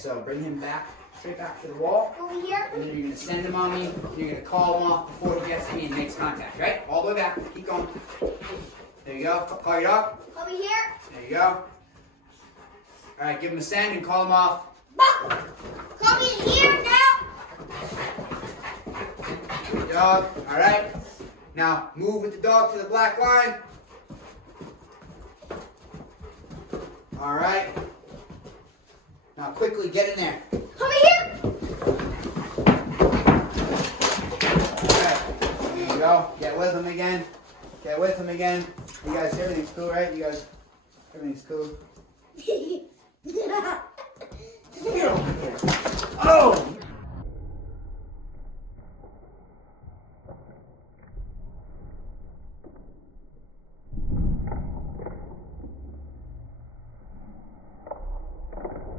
so bring him back, straight back to the wall. Over here? And then you're going to send him on me. You're going to call him off before he gets to me and makes contact, right? All the way back. Keep going. There you go. Call your dog. Over here? There you go. All right, give him a send and call him off. Call me here now. Good dog. All right. Now move with the dog to the black line. All right. Now quickly get in there. Over here? All right. There you go. Get with him again. Get with him again. You guys, everything's cool, right? You guys, everything's cool.